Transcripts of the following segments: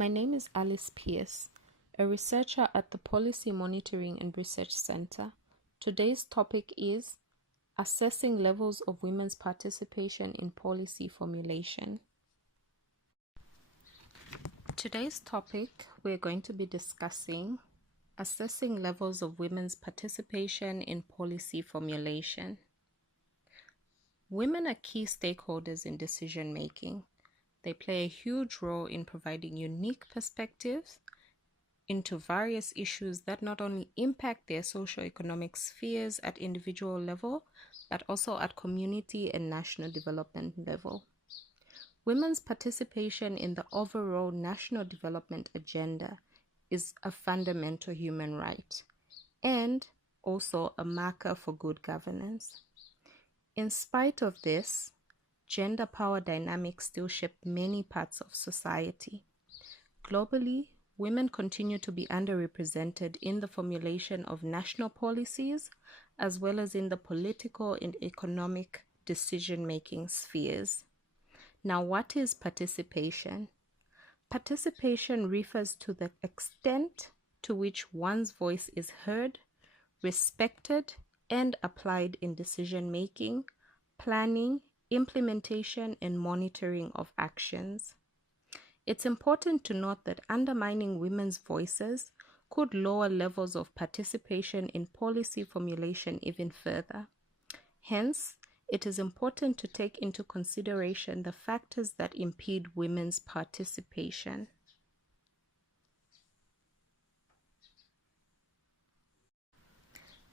My name is Alice Pierce, a researcher at the Policy Monitoring and Research Center. Today's topic is assessing levels of women's participation in policy formulation. Today's topic, we're going to be discussing assessing levels of women's participation in policy formulation. Women are key stakeholders in decision making. They play a huge role in providing unique perspectives into various issues that not only impact their socio-economic spheres at individual level, but also at community and national development level. Women's participation in the overall national development agenda is a fundamental human right and also a marker for good governance. In spite of this, gender power dynamics still shape many parts of society. Globally, women continue to be underrepresented in the formulation of national policies, as well as in the political and economic decision-making spheres. Now, what is participation? Participation refers to the extent to which one's voice is heard, respected, and applied in decision-making, planning, implementation, and monitoring of actions. It's important to note that undermining women's voices could lower levels of participation in policy formulation even further. Hence, it is important to take into consideration the factors that impede women's participation.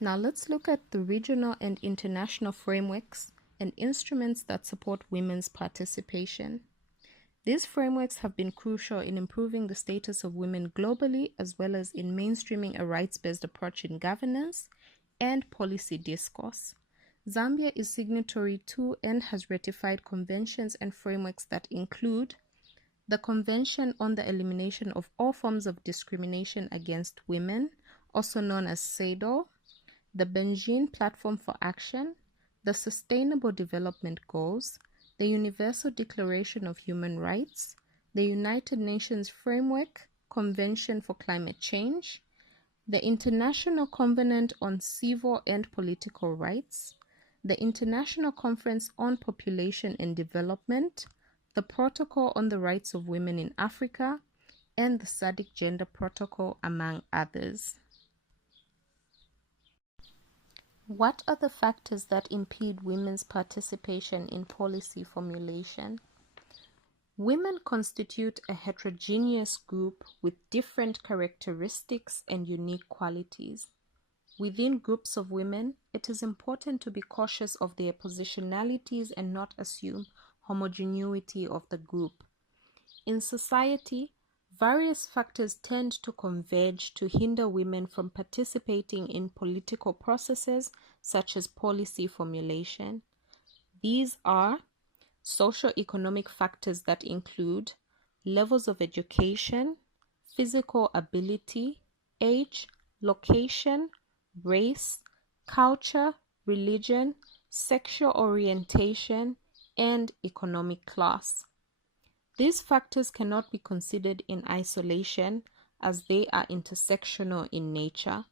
Now let's look at the regional and international frameworks and instruments that support women's participation. These frameworks have been crucial in improving the status of women globally, as well as in mainstreaming a rights-based approach in governance and policy discourse. Zambia is signatory to and has ratified conventions and frameworks that include the Convention on the Elimination of All Forms of Discrimination Against Women, also known as CEDAW, the Beijing Platform for Action, the Sustainable Development Goals, the Universal Declaration of Human Rights, the United Nations Framework Convention for Climate Change, the International Covenant on Civil and Political Rights, the International Conference on Population and Development, the Protocol on the Rights of Women in Africa, and the SADC Gender Protocol, among others. What are the factors that impede women's participation in policy formulation? Women constitute a heterogeneous group with different characteristics and unique qualities. Within groups of women, it is important to be cautious of their positionalities and not assume homogeneity of the group. In society, various factors tend to converge to hinder women from participating in political processes such as policy formulation. These are socio-economic factors that include levels of education, physical ability, age, location, race, culture, religion, sexual orientation, and economic class. These factors cannot be considered in isolation as they are intersectional in nature.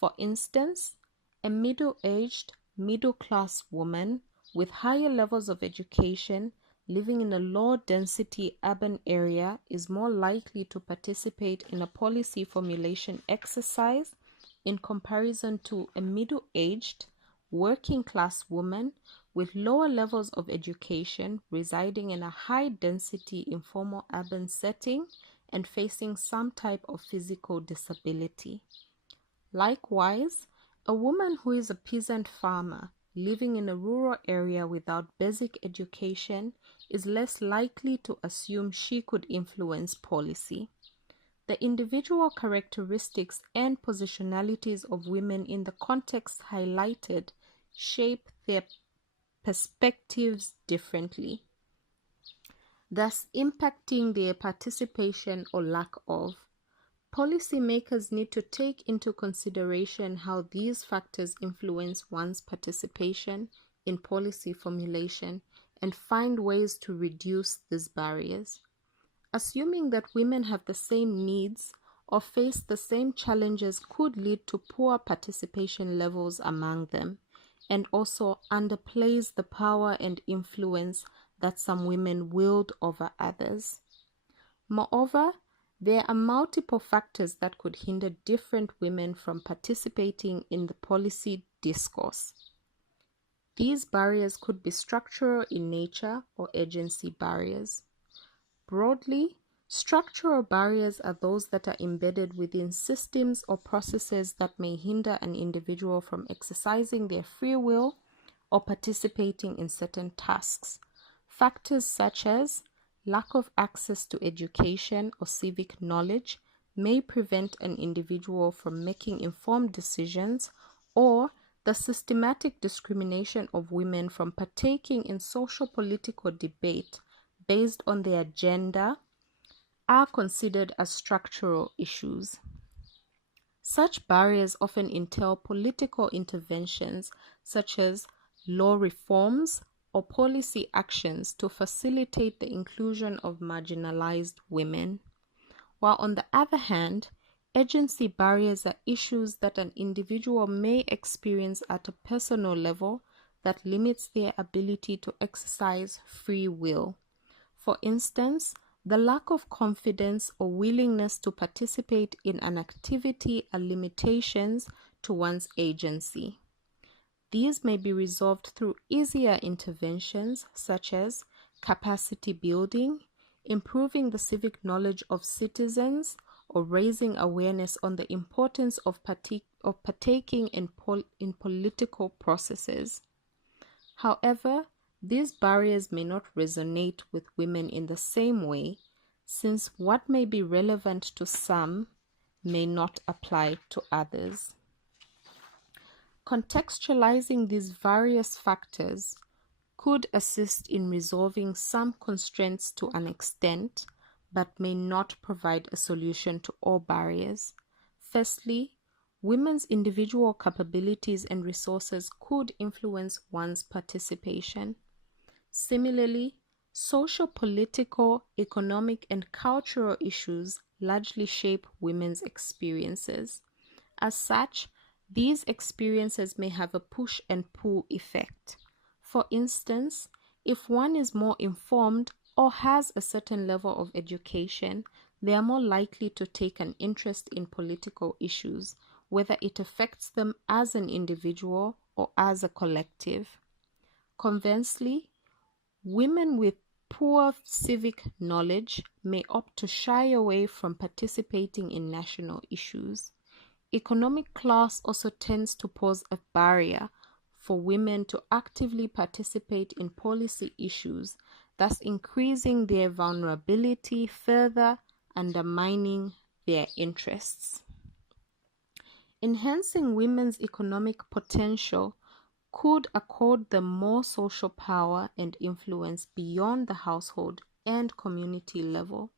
For instance, a middle-aged, middle-class woman with higher levels of education living in a low-density urban area is more likely to participate in a policy formulation exercise in comparison to a middle-aged, working-class woman with lower levels of education residing in a high-density informal urban setting and facing some type of physical disability. Likewise, a woman who is a peasant farmer living in a rural area without basic education is less likely to assume she could influence policy. The individual characteristics and positionalities of women in the context highlighted shape their perspectives differently, thus impacting their participation or lack of. Policymakers need to take into consideration how these factors influence one's participation in policy formulation and find ways to reduce these barriers. Assuming that women have the same needs or face the same challenges could lead to poor participation levels among them, and also underplays the power and influence that some women wield over others. Moreover, there are multiple factors that could hinder different women from participating in the policy discourse. These barriers could be structural in nature or agency barriers. Broadly, structural barriers are those that are embedded within systems or processes that may hinder an individual from exercising their free will or participating in certain tasks. Factors such as lack of access to education or civic knowledge may prevent an individual from making informed decisions, or the systematic discrimination of women from partaking in social political debate based on their gender are considered as structural issues. Such barriers often entail political interventions such as law reforms or policy actions to facilitate the inclusion of marginalized women. While on the other hand, agency barriers are issues that an individual may experience at a personal level that limits their ability to exercise free will. For instance, the lack of confidence or willingness to participate in an activity are limitations to one's agency. These may be resolved through easier interventions such as capacity building, improving the civic knowledge of citizens, or raising awareness on the importance of partaking in political processes. However, these barriers may not resonate with women in the same way, since what may be relevant to some may not apply to others. Contextualizing these various factors could assist in resolving some constraints to an extent, but may not provide a solution to all barriers. Firstly, women's individual capabilities and resources could influence one's participation. Similarly, social, political, economic, and cultural issues largely shape women's experiences. As such, these experiences may have a push and pull effect. For instance, if one is more informed or has a certain level of education, they are more likely to take an interest in political issues, whether it affects them as an individual or as a collective. Conversely, women with poor civic knowledge may opt to shy away from participating in national issues. Economic class also tends to pose a barrier for women to actively participate in policy issues, thus increasing their vulnerability, further undermining their interests. Enhancing women's economic potential could accord them more social power and influence beyond the household and community level,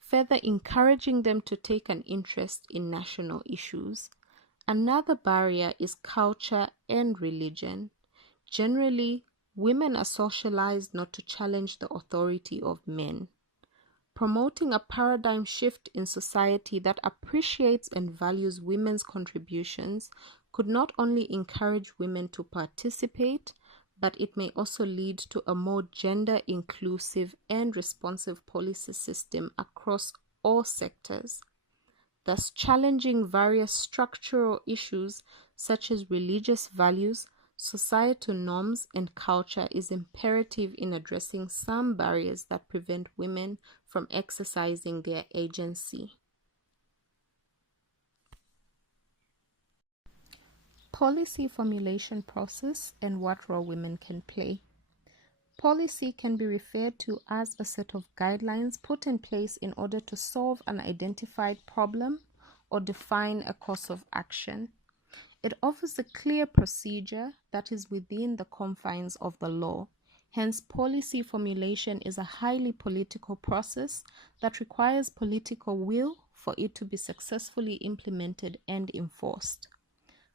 further encouraging them to take an interest in national issues. Another barrier is culture and religion. Generally, women are socialized not to challenge the authority of men. Promoting a paradigm shift in society that appreciates and values women's contributions could not only encourage women to participate, but it may also lead to a more gender-inclusive and responsive policy system across all sectors. Thus, challenging various structural issues such as religious values, societal norms, and culture is imperative in addressing some barriers that prevent women from exercising their agency. Policy formulation process and what role women can play. Policy can be referred to as a set of guidelines put in place in order to solve an identified problem or define a course of action. It offers a clear procedure that is within the confines of the law. Hence, policy formulation is a highly political process that requires political will for it to be successfully implemented and enforced.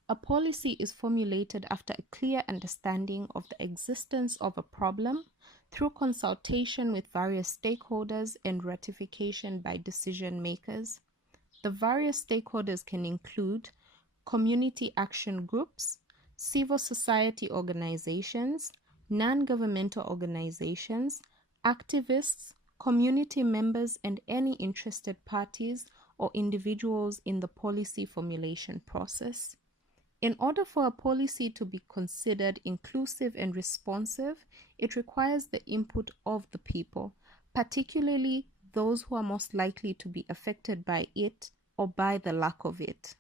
A policy is formulated after a clear understanding of the existence of a problem, through consultation with various stakeholders and ratification by decision makers. The various stakeholders can include community action groups, civil society organizations, non-governmental organizations, activists, community members, and any interested parties or individuals in the policy formulation process. In order for a policy to be considered inclusive and responsive, it requires the input of the people, particularly those who are most likely to be affected by it or by the lack of it.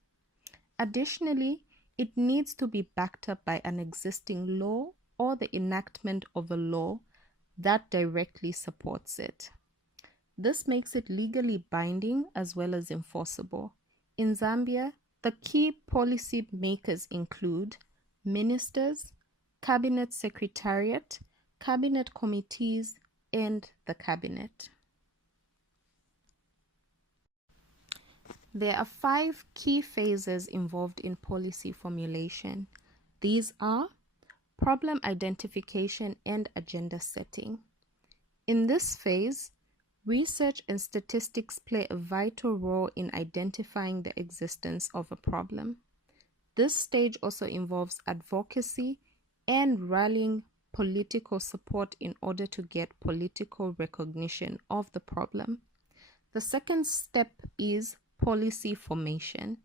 Additionally, it needs to be backed up by an existing law or the enactment of a law that directly supports it. This makes it legally binding as well as enforceable. In Zambia, the key policy makers include ministers, cabinet secretariat, cabinet committees, and the cabinet. There are 5 key phases involved in policy formulation. These are problem identification and agenda setting. In this phase, research and statistics play a vital role in identifying the existence of a problem. This stage also involves advocacy and rallying political support in order to get political recognition of the problem. The second step is policy formation.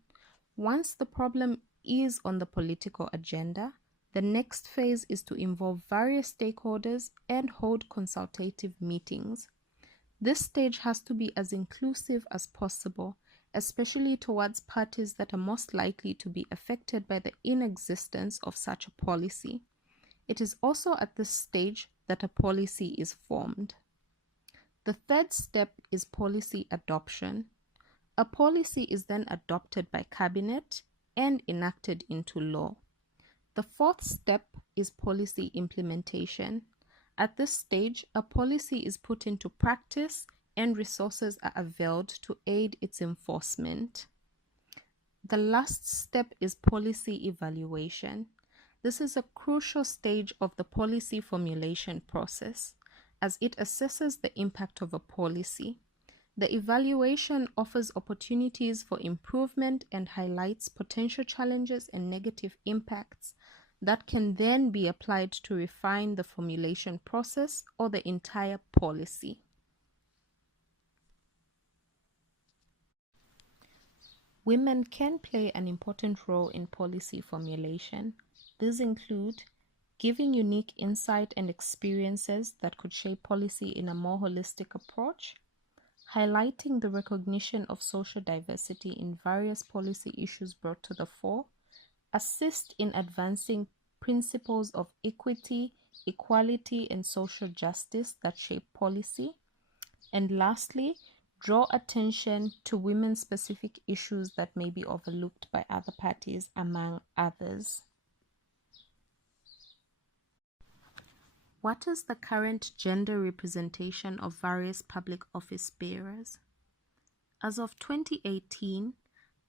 Once the problem is on the political agenda, the next phase is to involve various stakeholders and hold consultative meetings. This stage has to be as inclusive as possible, especially towards parties that are most likely to be affected by the inexistence of such a policy. It is also at this stage that a policy is formed. The third step is policy adoption. A policy is then adopted by cabinet and enacted into law. The fourth step is policy implementation. At this stage, a policy is put into practice and resources are availed to aid its enforcement. The last step is policy evaluation. This is a crucial stage of the policy formulation process, as it assesses the impact of a policy. The evaluation offers opportunities for improvement and highlights potential challenges and negative impacts that can then be applied to refine the formulation process or the entire policy. Women can play an important role in policy formulation. These include giving unique insight and experiences that could shape policy in a more holistic approach, highlighting the recognition of social diversity in various policy issues brought to the fore, assist in advancing principles of equity, equality, and social justice that shape policy, and lastly, draw attention to women-specific issues that may be overlooked by other parties, among others. What is the current gender representation of various public office bearers? As of 2018,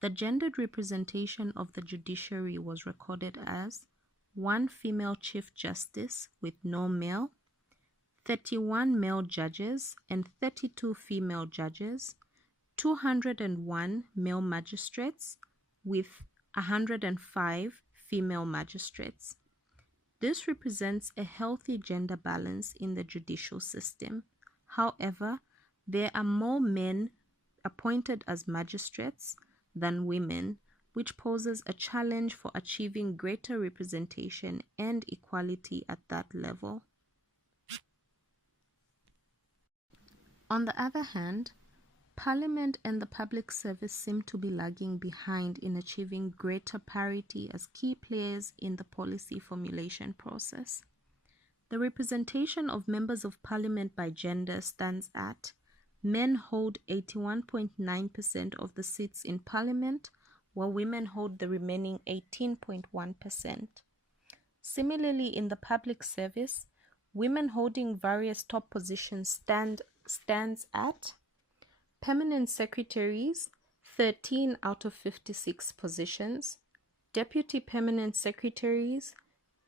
the gendered representation of the judiciary was recorded as 1 female Chief Justice with no male, 31 male judges and 32 female judges, 201 male magistrates with 105 female magistrates. This represents a healthy gender balance in the judicial system. However, there are more men appointed as magistrates than women, which poses a challenge for achieving greater representation and equality at that level. On the other hand, Parliament and the public service seem to be lagging behind in achieving greater parity as key players in the policy formulation process. The representation of members of Parliament by gender stands at: men hold 81.9% of the seats in Parliament, while women hold the remaining 18.1%. Similarly, in the public service, women holding various top positions stands at permanent secretaries, 13 out of 56 positions, deputy permanent secretaries,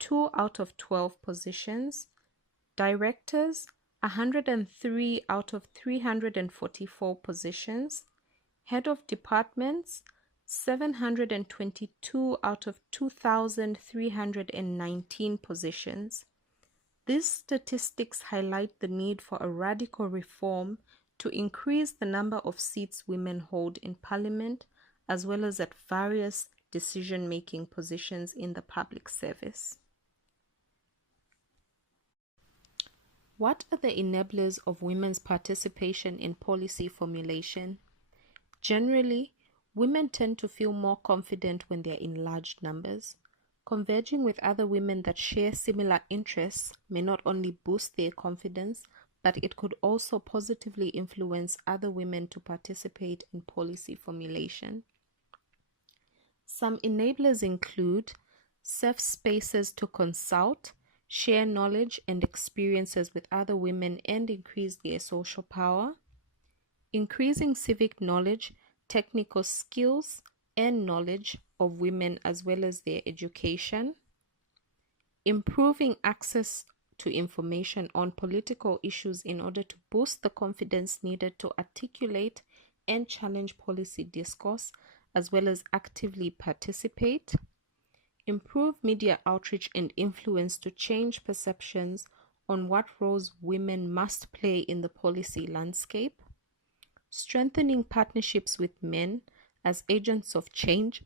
2 out of 12 positions, Directors, 103 out of 344 positions. Head of departments, 722 out of 2,319 positions. These statistics highlight the need for a radical reform to increase the number of seats women hold in parliament, as well as at various decision-making positions in the public service. What are the enablers of women's participation in policy formulation? Generally, women tend to feel more confident when they are in large numbers. Converging with other women that share similar interests may not only boost their confidence, but it could also positively influence other women to participate in policy formulation. Some enablers include safe spaces to consult, share knowledge and experiences with other women and increase their social power, increasing civic knowledge, technical skills, and knowledge of women as well as their education, improving access to information on political issues in order to boost the confidence needed to articulate and challenge policy discourse as well as actively participate, improve media outreach and influence to change perceptions on what roles women must play in the policy landscape, strengthening partnerships with men as agents of change,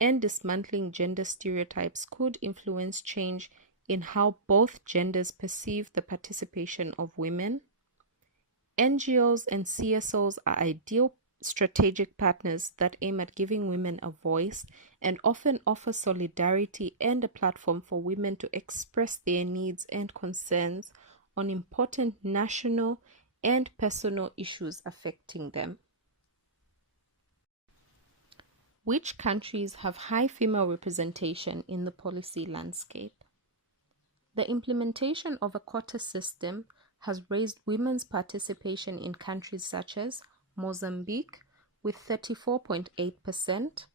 and dismantling gender stereotypes could influence change in how both genders perceive the participation of women. NGOs and CSOs are ideal strategic partners that aim at giving women a voice and often offer solidarity and a platform for women to express their needs and concerns on important national and personal issues affecting them. Which countries have high female representation in the policy landscape? The implementation of a quota system has raised women's participation in countries such as Mozambique with 34.8%,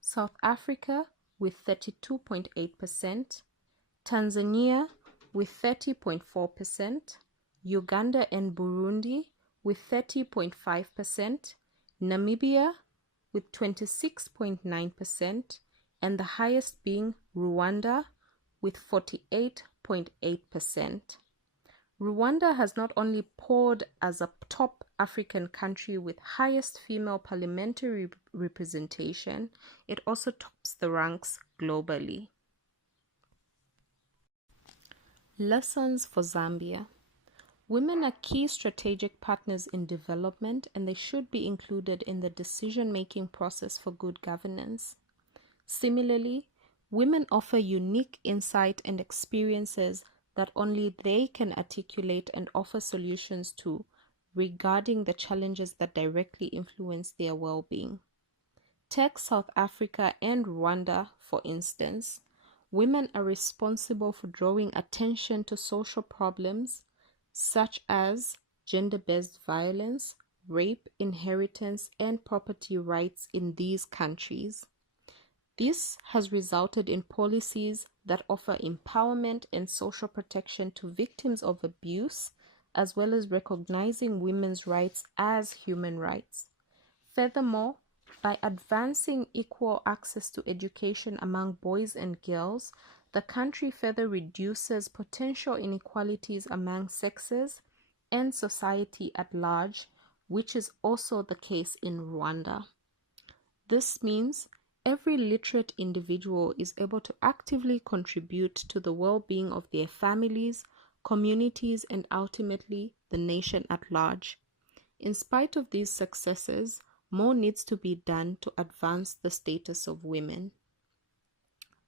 South Africa with 32.8%, Tanzania with 30.4%, Uganda and Burundi with 30.5%, Namibia with 26.9%, and the highest being Rwanda with 48.8%. Rwanda has not only poured as a top African country with highest female parliamentary representation, it also tops the ranks globally. Lessons for Zambia. Women are key strategic partners in development and they should be included in the decision-making process for good governance. Similarly, women offer unique insight and experiences that only they can articulate and offer solutions to regarding the challenges that directly influence their well-being. Take South Africa and Rwanda, for instance. Women are responsible for drawing attention to social problems such as gender-based violence, rape, inheritance, and property rights in these countries. This has resulted in policies that offer empowerment and social protection to victims of abuse, as well as recognizing women's rights as human rights. Furthermore, by advancing equal access to education among boys and girls, the country further reduces potential inequalities among sexes and society at large, which is also the case in Rwanda. This means every literate individual is able to actively contribute to the well-being of their families, communities, and ultimately the nation at large. In spite of these successes, more needs to be done to advance the status of women.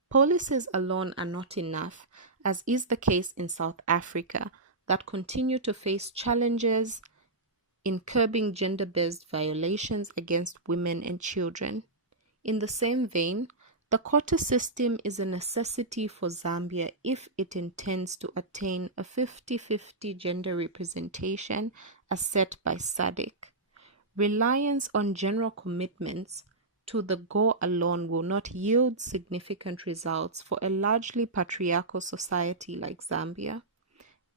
Policies alone are not enough, as is the case in South Africa, that continue to face challenges in curbing gender-based violations against women and children. In the same vein, the quota system is a necessity for Zambia if it intends to attain a 50-50 gender representation as set by SADC. Reliance on general commitments to the goal alone will not yield significant results for a largely patriarchal society like Zambia.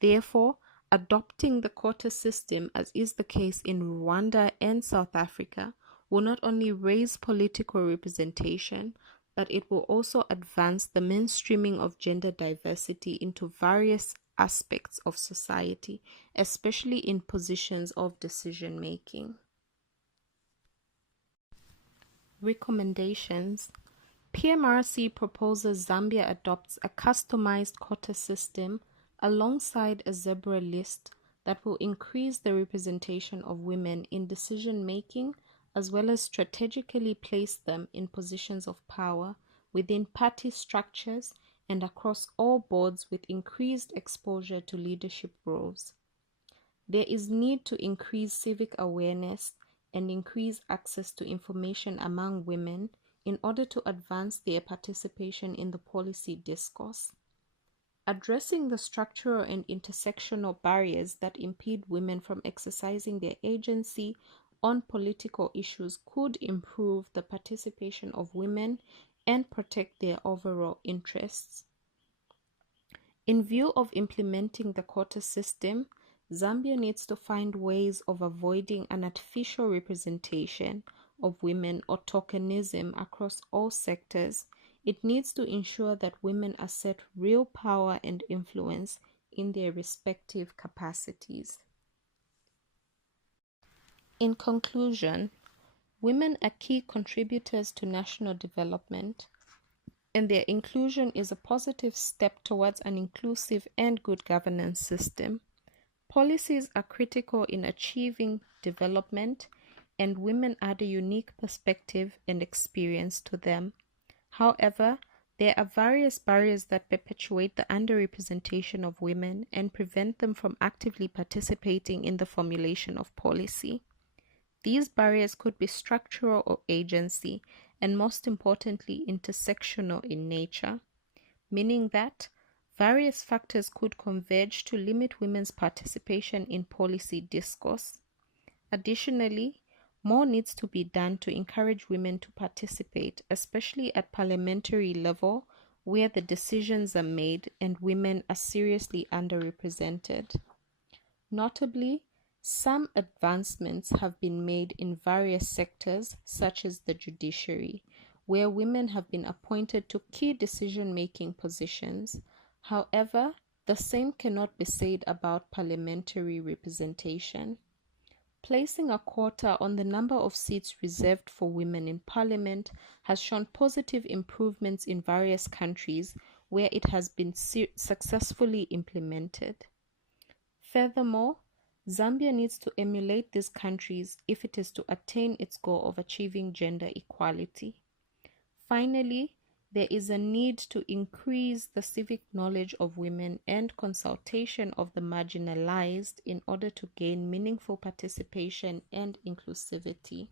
Therefore, adopting the quota system, as is the case in Rwanda and South Africa, will not only raise political representation, but it will also advance the mainstreaming of gender diversity into various aspects of society, especially in positions of decision making. Recommendations. PMRC proposes Zambia adopts a customized quota system alongside a zebra list that will increase the representation of women in decision making, as well as strategically place them in positions of power within party structures and across all boards with increased exposure to leadership roles. There is need to increase civic awareness and increase access to information among women in order to advance their participation in the policy discourse. Addressing the structural and intersectional barriers that impede women from exercising their agency on political issues could improve the participation of women and protect their overall interests. In view of implementing the quota system, Zambia needs to find ways of avoiding an artificial representation of women or tokenism across all sectors. It needs to ensure that women assert real power and influence in their respective capacities. In conclusion, women are key contributors to national development, and their inclusion is a positive step towards an inclusive and good governance system. Policies are critical in achieving development, and women add a unique perspective and experience to them. However, there are various barriers that perpetuate the underrepresentation of women and prevent them from actively participating in the formulation of policy. These barriers could be structural or agency, and most importantly, intersectional in nature, meaning that various factors could converge to limit women's participation in policy discourse. Additionally, more needs to be done to encourage women to participate, especially at parliamentary level, where the decisions are made and women are seriously underrepresented. Notably, some advancements have been made in various sectors, such as the judiciary, where women have been appointed to key decision-making positions. However, the same cannot be said about parliamentary representation. Placing a quota on the number of seats reserved for women in parliament has shown positive improvements in various countries where it has been successfully implemented. Furthermore, Zambia needs to emulate these countries if it is to attain its goal of achieving gender equality. Finally, there is a need to increase the civic knowledge of women and consultation of the marginalized in order to gain meaningful participation and inclusivity.